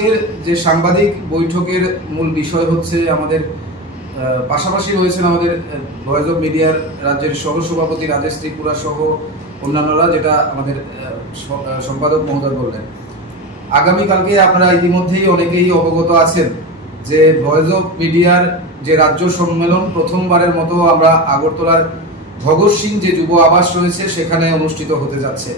আজকের যে সাংবাদিক বৈঠকের মূল বিষয় হচ্ছে আমাদের পাশাপাশি রয়েছেন আমাদের ভয়েস অফ মিডিয়ার রাজ্যের সহসভাপতি রাজেশ ত্রিপুরা সহ অন্যান্যরা, যেটা আমাদের সম্পাদক মহোদয় বললেন। আগামীকালকে আপনারা ইতিমধ্যেই অনেকেই অবগত আছেন যে ভয়েস অফ মিডিয়ার যে রাজ্য সম্মেলন প্রথমবারের মতো আমরা আগরতলার ভগৎ সিং যে যুব আবাস রয়েছে সেখানে অনুষ্ঠিত হতে যাচ্ছে।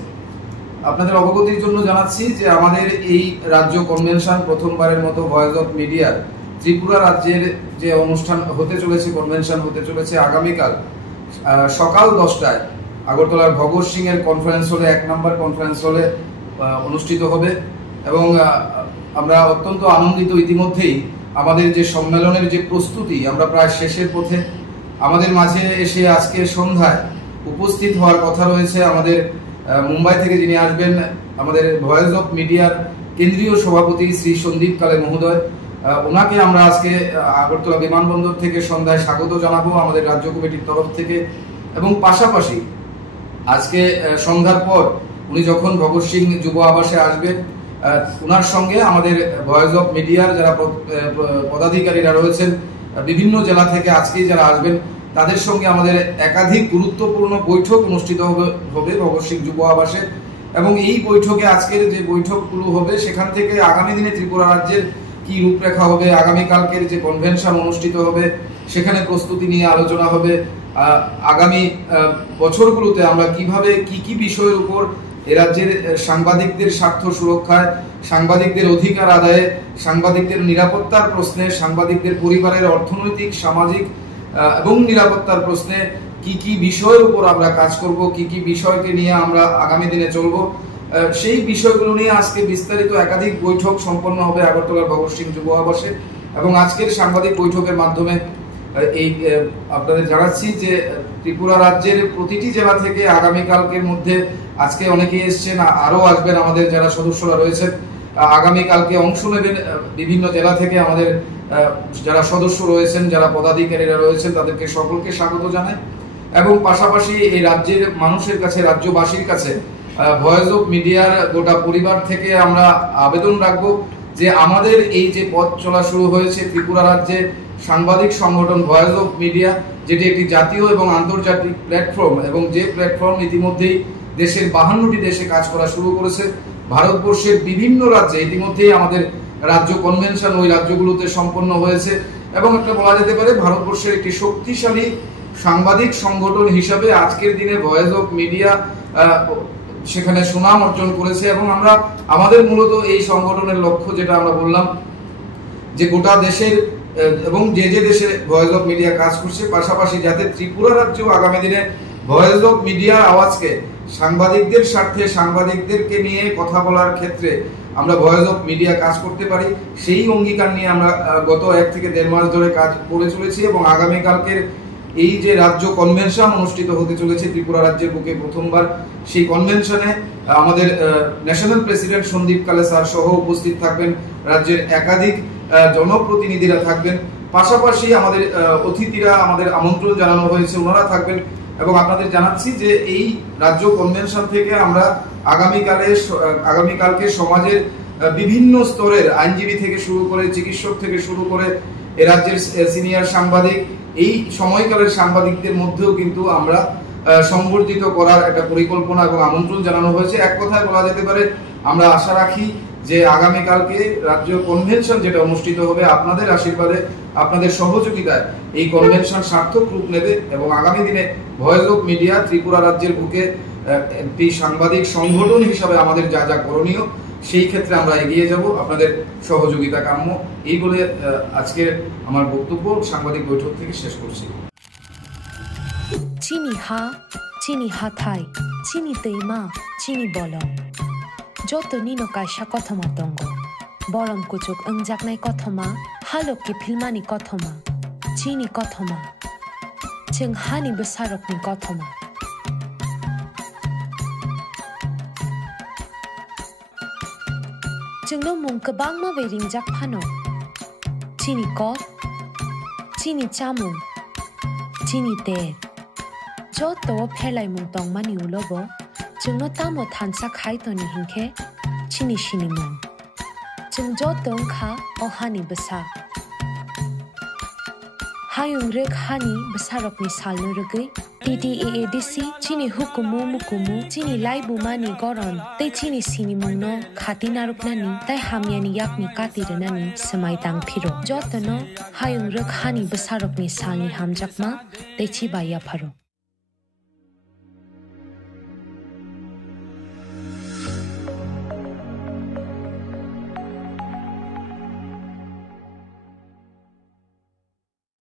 আপনাদের অবগতির জন্য জানাচ্ছি যে আমাদের এই রাজ্য কনভেনশন প্রথমবারের মতো ভয়েস অফ মিডিয়ার ত্রিপুরা রাজ্যের যে অনুষ্ঠান হতে চলেছে, কনভেনশন হতে চলেছে আগামীকাল সকাল 10টায় আগরতলার ভগৎ সিং এর কনফারেন্স হলে 1 নম্বর কনফারেন্স হলে অনুষ্ঠিত হবে। এবং আমরা অত্যন্ত আনন্দিত, ইতিমধ্যেই আমাদের যে সম্মেলনের যে প্রস্তুতি আমরা প্রায় শেষের পথে। আমাদের মাঝে এসে আজকে সন্ধ্যায় উপস্থিত হওয়ার কথা রয়েছে আমাদের মুম্বাই থেকে যিনি আসবেন, আমাদের ভয়েস অফ মিডিয়ার কেন্দ্রীয় সভাপতি শ্রী সন্দীপ কালে মহোদয়। ওনাকে আমরা আজকে আগরতলা বিমানবন্দর থেকে সন্ধ্যায় স্বাগত জানাবো আমাদের রাজ্য কমিটির তরফ থেকে। এবং পাশাপাশি আজকে সন্ধ্যার পর উনি যখন ভগৎ সিং যুব আবাসে আসবেন, ওনার সঙ্গে আমাদের ভয়েস অফ মিডিয়ার যারা পদাধিকারীরা রয়েছেন বিভিন্ন জেলা থেকে আজকেই যারা আসবেন, তাদের সঙ্গে আমাদের একাধিক গুরুত্বপূর্ণ বৈঠক অনুষ্ঠিত হবে ভগৎ সিং যুব আবাসে। এবং এই বৈঠকে আজকের যে বৈঠকগুলো হবে সেখান থেকে আগামী দিনে ত্রিপুরা রাজ্যের কি রূপরেখা হবে, আগামীকালকের যে কনভেনশন অনুষ্ঠিত হবে সেখানে প্রস্তুতি নিয়ে আলোচনা হবে। আগামী বছরগুলোতে আমরা কিভাবে কি বিষয়ের উপর এ রাজ্যের সাংবাদিকদের স্বার্থ সুরক্ষায়, সাংবাদিকদের অধিকার আদায়ে, সাংবাদিকদের নিরাপত্তার প্রশ্নে, সাংবাদিকদের পরিবারের অর্থনৈতিক, সামাজিক এবং নিরাপত্তার প্রশ্নে কি বিষয়ের উপর আমরা কাজ করব, কি বিষয়কে নিয়ে আমরা আগামী দিনে চলব, সেই বিষয়গুলো নিয়ে আজকে বিস্তারিত একাধিক বৈঠক সম্পন্ন হবে আগরতলার ভগৎ সিং যুব আবাসে। এবং আজকের সাংবাদিক বৈঠকের মাধ্যমে এই আপনাদের জানাচ্ছি যে ত্রিপুরা রাজ্যের প্রতিটি জেলা থেকে আগামীকালকের মধ্যে আজকে অনেকেই এসছেন, আরও আসবেন আমাদের যারা সদস্যরা রয়েছেন, আগামীকালকে অংশ নেবেন বিভিন্ন জেলা থেকে আমাদের যারা সদস্য রয়েছেন, যারা পদাধিকারীরা রয়েছেন, তাদেরকে সকলকে স্বাগত জানাই। এবং পাশাপাশি এই রাজ্যের মানুষের কাছে, রাজ্যবাসীর কাছে ভয়েস অফ মিডিয়ার গোটা পরিবার থেকে আমরা আবেদন রাখবো যে আমাদের এই যে পথ চলা শুরু হয়েছে ত্রিপুরা রাজ্যে সাংবাদিক সংগঠন ভয়েস অফ মিডিয়া, যেটি একটি জাতীয় এবং আন্তর্জাতিক প্ল্যাটফর্ম, এবং যে প্ল্যাটফর্ম ইতিমধ্যেই দেশের 52টি দেশে কাজ করা শুরু করেছে। ভারতবর্ষের বিভিন্ন রাজ্যে ইতিমধ্যেই আমাদের রাজ্য কনভেনশন ওই রাজ্যগুলোতে সম্পন্ন হয়েছে। এবং একটা বলা যেতে পারে ভারতবর্ষের একটি শক্তিশালী সাংবাদিক সংগঠন হিসাবে আজকের দিনে ভয়েস অফ মিডিয়া সেখানে সুনাম অর্জন করেছে। এবং আমরা আমাদের মূলত এই সংগঠনের লক্ষ্য, যেটা আমরা বললাম, যে গোটা দেশের এবং যে দেশে ভয়েস অফ মিডিয়া কাজ করছে, পাশাপাশি যাতে ত্রিপুরা রাজ্য আগামী দিনে ভয়েস অফ মিডিয়ার আওয়াজকে সাংবাদিকদের স্বার্থে, সাংবাদিকদেরকে নিয়ে কথা বলার ক্ষেত্রে আমরা ভয়েস অফ মিডিয়া কাজ করতে পারি, সেই অঙ্গীকার নিয়ে আমরা গত 1 থেকে 1.5 মাস ধরে কাজ করে চলেছি। এবং আগামীকালকের এই যে রাজ্য কনভেনশন অনুষ্ঠিত হতে চলেছে ত্রিপুরা রাজ্যের বুকে প্রথমবার, সেই কনভেনশনে আমাদের ন্যাশনাল প্রেসিডেন্ট সন্দীপ কালে স্যার সহ উপস্থিত থাকবেন, রাজ্যের একাধিক জনপ্রতিনিধিরা থাকবেন, পাশাপাশি আমাদের অতিথিরা আমাদের আমন্ত্রণ জানানো হয়েছে, ওনারা থাকবেন। এবং আপনাদের জানাচ্ছি যে এই রাজ্য কনভেনশন থেকে আমরা আগামীকালকে সমাজের বিভিন্ন স্তরের আইনজীবী থেকে শুরু করে, চিকিৎসক থেকে শুরু করে, এ রাজ্যের সিনিয়র সাংবাদিক, এই সময়কালের সাংবাদিকদের মধ্যেও কিন্তু আমরা সংবর্ধিত করার একটা পরিকল্পনা এবং আমন্ত্রণ জানানো হয়েছে। এক কথায় বলা যেতে পারে আমরা আশা রাখি যে আগামীকালকে রাজ্য কনভেনশন যেটা অনুষ্ঠিত হবে, আপনাদের আশীর্বাদে, আপনাদের সহযোগিতায় এই কনভেনশন সার্থক রূপ নেবে। এবং আগামী দিনে ভয়েস অফ মিডিয়া ত্রিপুরা রাজ্যের বুকে একটি সাংবাদিক সংগঠন হিসাবে আমাদের যা যা করণীয়, সেই ক্ষেত্রে আমরা এগিয়ে যাব। আপনাদের সহযোগিতা কাম্য। এই বলে আজকের আমার বক্তব্য সাংবাদিক বৈঠক থেকে শেষ করছি। চিনি হা, চিনি হাথাই, চিনি তেইমা, চিনি বলম। যত নিনো কাইসা কথমা দঙ্গ। বরম কুচুক ওংজাকনাই কথমা, হালককে ফিলমানি কথমা, চিনি কথমা, जों हानिबो सारकनि गथमा। जोंनो मुं गोबां माबे रिंजाक फानो। चिनि कप, चिनि चामुं, चिनि ते। जत फेलाय मुं दंमानि उलबो जोंनो तामो थानसा खायतनि हिंखे चिनि सिनि मुं। Chung jotong kha o hani besa. Hayung rek hani besarok ni salno regui. TTAADC chini hukumu mukumu chini laibu mani goron te chini sini mungno khati naruknani tai hamyani yakni katiranani samai tang phiro jotono hayung rek hani besarok ni salni hamjakma te chi baya pharo.